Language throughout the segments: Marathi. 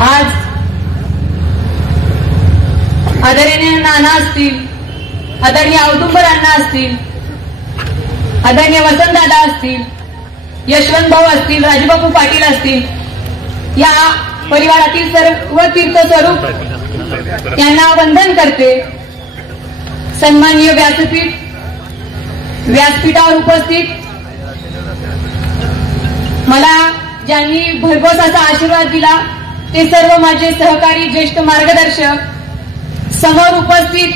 आज आदरणीय नाना असतील, आदरणीय औदुंबर अण्णा असतील, आदरणीय वसंतदादा असतील, यशवंत भाऊ असतील, राजूबापू पाटील असतील, या परिवारातील सर्व तीर्थस्वरूप यांना वंदन करते. सन्माननीय व्यासपीठावर उपस्थित मला ज्यांनी भरघोस असा आशीर्वाद दिला ते सर्व माझे सहकारी, ज्येष्ठ मार्गदर्शक, समोर उपस्थित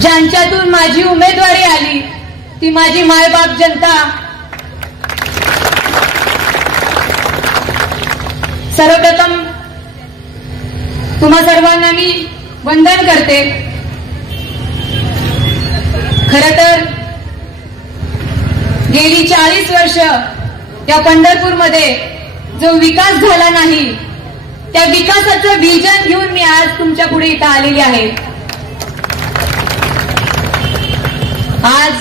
ज्यांच्यातून माझी उमेदवारी आली ती माझी मायबाप जनता, सर्वप्रथम तुम्हा सर्वांना मी वंदन करते. खरं तर गेली 40 वर्ष त्या पंढरपूरमध्ये जो विकास झाला नाही त्या विकासाचं विजन घेऊन मी आज तुमच्या पुढे इथं आलेली आहे. आज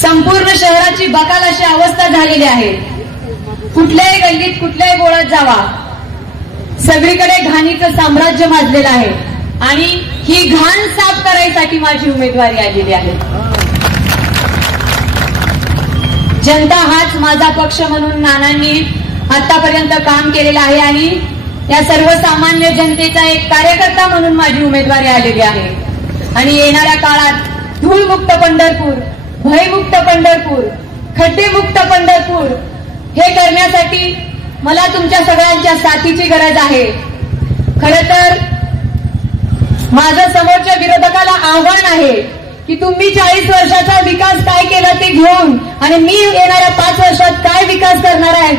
संपूर्ण शहराची बकाल अशी अवस्था झालेली आहे. कुठल्याही गल्लीत कुठल्याही बोळात जावा, सगळीकडे घाणीचं साम्राज्य माजलेलं आहे आणि ही घाण साफ करायसाठी माझी उमेदवारी आलेली आहे. जनता हाच माझा पक्ष म्हणून नानांनी आतापर्यंत काम केलेलं आहे आणि या सर्वसामान्य जनतेचा एक कार्यकर्ता म्हणून माझी उमेदवारी आलेली आहे. आणि येणाऱ्या काळात धूळमुक्त पंढरपूर, भयमुक्त पंढरपूर, खड्डेमुक्त पंढरपूर हे करण्यासाठी मला तुमच्या सगळ्यांच्या साथीची गरज आहे. खरं तर माझं समोरच्या विरोधकाला आव्हान आहे की तुम्ही 40 वर्षाचा विकास काय केला ते घेऊन आणि मी येणाऱ्या 5 वर्षात काय विकास करणार आहे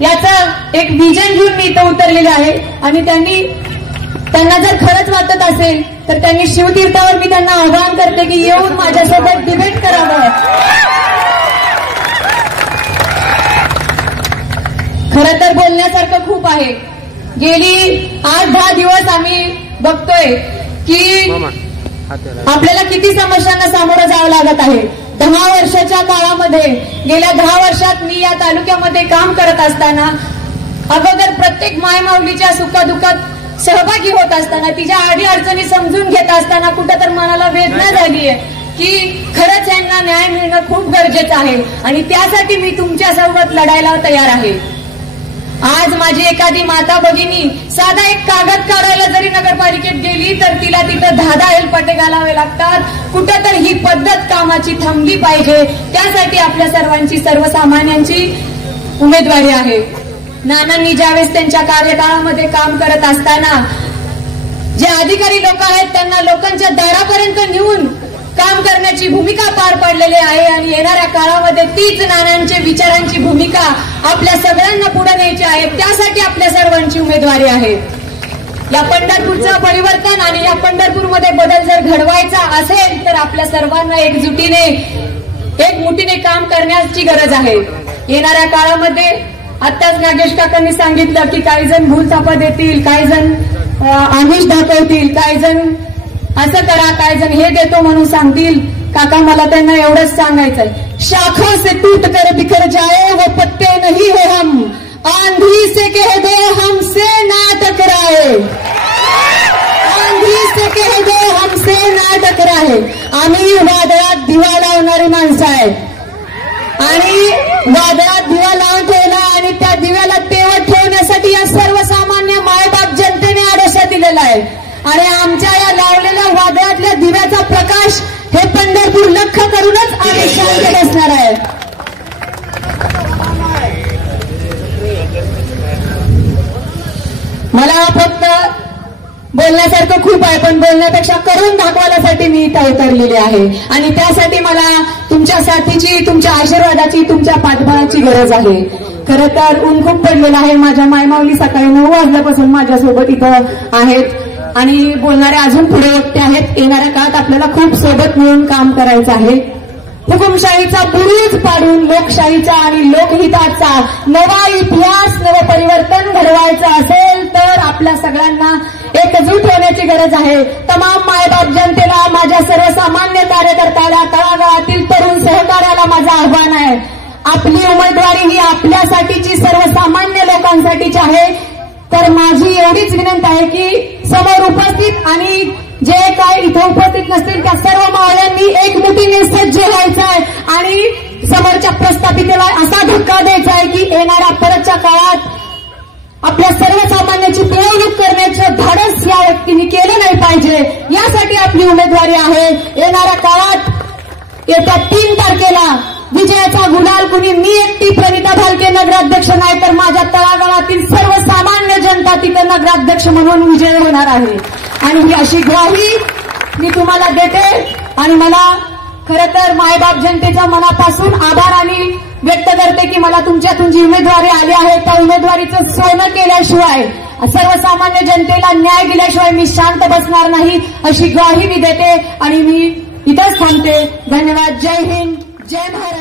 याचं एक विजन घेऊन मी इथं उतरलेले आहे. आणि त्यांना जर खरंच वाटत असेल तर त्यांनी शिवतीर्थावर मी त्यांना आवाहन करते की येऊन माझ्यासोबत डिबेट करावं. खरं तर बोलण्यासारखं खूप आहे. गेली 8-10 दिवस आम्ही बघतोय की आपल्याला किती समस्यांना सामोरं जावं लागत आहे. 10 वर्षाच्या काळामध्ये, गेल्या 10 वर्षात मी या तालुक्यामध्ये काम करत असताना अगोदर प्रत्येक मायमाऊलीच्या सुखदुःखात सहभागी होत असताना, तिच्या अडीअडचणी समजून घेत असताना कुठं तर मनाला वेदना झाली आहे की खरंच यांना न्याय मिळणं खूप गरजेचं आहे आणि त्यासाठी मी तुमच्यासोबत लढायला तयार आहे. आज माझी एखादी माता भगिनी साधा एक कागद काढायला जरी नगरपालिकेत गेली तर तिला तिथं 10 हेलपाटे घालावे लागतात. कुठं तर ही पद्धत कामाची थांबली पाहिजे. त्यासाठी आपल्या सर्वांची, सर्वसामान्यांची उमेदवारी आहे. नानांनी ज्यावेळेस त्यांच्या कार्यकाळामध्ये काम करत असताना जे अधिकारी लोक आहेत त्यांना लोकांच्या दारापर्यंत नेऊन काम करण्याची भूमिका पार पाडलेली आहे आणि येणाऱ्या काळामध्ये तीच नानांच्या विचारांची भूमिका आपल्या सगळ्यांना पुढे न्यायची आहे. त्यासाठी आपल्या सर्वांची उमेदवारी आहे. या पंढरपूरचं परिवर्तन आणि या पंढरपूरमध्ये बदल जर घडवायचा असेल तर आपल्या सर्वांना एकजुटीने, एकमुठीने काम करण्याची गरज आहे. येणाऱ्या काळामध्ये आत्ताच नागेश काकांनी सांगितलं की काही जण भूलथापा देतील, काही जण आमिष दाखवतील, काही जण असं करा, काही जण हे देतो म्हणून सांगतील. काका मला त्यांना एवढंच सांगायचंय, शाखों से टूट कर बिखर जाए वो पत्ते नहीं है हम, आंधी से कह दो हमसे ना टकराए, आंधी से कह दो हमसे ना टकराए. आम्ही वादळात दिवा लावणारी माणसं आहे आणि वादळात दिवा लावून ठेवला आणि त्या दिव्याला तेवत ठेवण्यासाठी या सर्वसामान्य मायबाप जनतेने आदेश दिलेला आहे. आणि आमच्या या लावलेल्या वादळातल्या दिव्याचा प्रकाश हे पंढरपूर लख करूनच आम्ही शांत बसणार आहे. मला फक्त बोलण्यासारखं खूप आहे पण बोलण्यापेक्षा करून दाखवण्यासाठी मी इथं उतरलेली आहे आणि त्यासाठी मला तुमच्या साथीची, तुमच्या आशीर्वादाची, तुमच्या पाठबळाची गरज आहे. खरं तर ऊन खूप पडलेलं आहे. माझ्या मायमाऊली सकाळी 9 वाजल्यापासून माझ्यासोबत इथं आहेत आणि बोलणारे अजून पुढे व्यक्ती आहेत. येणाऱ्या काळात आपल्याला खूप सोबत मिळून काम करायचं आहे. हुकुमशाहीचा बुरुज पाडून लोकशाहीचा आणि लोकहिताचा नवा इतिहास, नवं परिवर्तन घडवायचं असेल तर आपल्या सगळ्यांना एकजूट होण्याची गरज आहे. तमाम मायबाप जनतेला, माझ्या सर्वसामान्य कार्यकर्त्याला, तळागाळातील तरुण सहकार्याला माझं आव्हान आहे. आपली उमेदवारी ही आपल्यासाठीची, सर्वसामान्य लोकांसाठी लोकांसाठीची आहे. तर माझी एवढीच विनंती आहे की समोर उपस्थित आणि जे काय इथे उपस्थित नसतील त्या सर्व मावळ्यांनी एकमुठीने सज्ज व्हायचं आहे आणि समोरच्या प्रस्थापितेला असा धक्का द्यायचा आहे की येणाऱ्या परतच्या काळात आपल्या सर्वसामान्यांची पिळवणूक करण्याचं धाडस या व्यक्तीने केलं नाही पाहिजे. यासाठी आपली उमेदवारी आहे. येणाऱ्या काळात येत्या 3 तारखेला विजयाचा गुलाल कुणी मी एकटी प्रणिता भालके नगराध्यक्ष नाही तर माझ्या तळागाळातील सर्वसामान्य जनता तिथं नगराध्यक्ष म्हणून विजय होणार आहे. आणि ही अशी ग्वाही मी तुम्हाला देते. आणि मला खरं तर मायबाप जनतेचा मनापासून आभार आणि व्यक्त करते की मला तुमच्यातून जी उमेदवारी आली आहे त्या उमेदवारीचं सोनं केल्याशिवाय सर्वसामान्य जनतेला न्याय दिल्याशिवाय मी शांत बसणार नाही अशी ग्वाही मी देते आणि मी इथंच थांबते. धन्यवाद. जय हिंद, जय भारत.